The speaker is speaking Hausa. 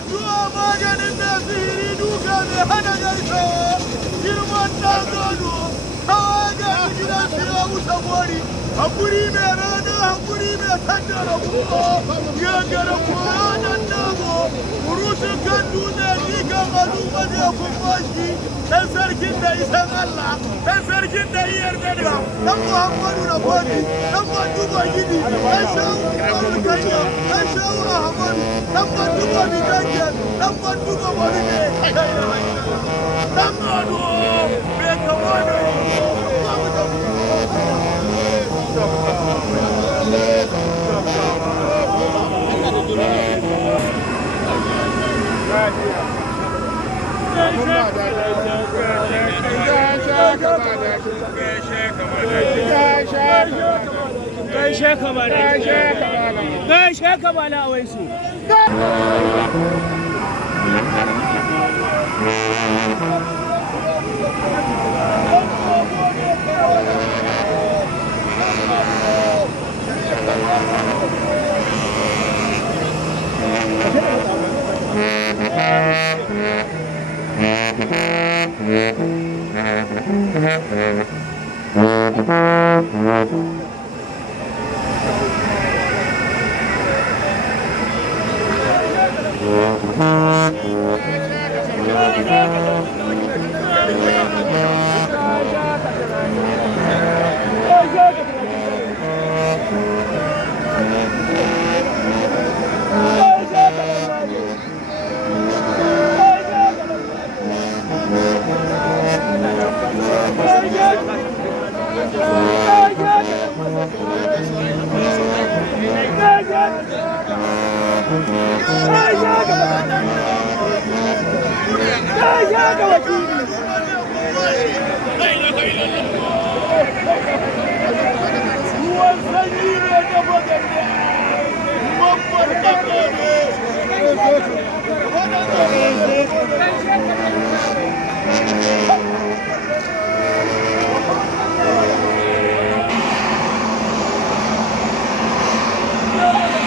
addu'a maganin nasiri duka mai hana gaisa girman ɗan gado hawa ga gidan siya wuta gori hakuri mai rana hakuri mai sanda rabuwa ya gara kwanan nago murutun kan dutse jikan mazu maje kun bashi ɗan sarkin da isan Allah ɗan sarkin da iyar gada ɗan Muhammadu na kwani ɗan Banduba gidi ɗan shawu Amurkanya ɗan shawu Ahmadu ɗan Banduba Bidanke ɗan Banduba wani ne ɗan Manu bai kama da gaishe kamala wai su Hey,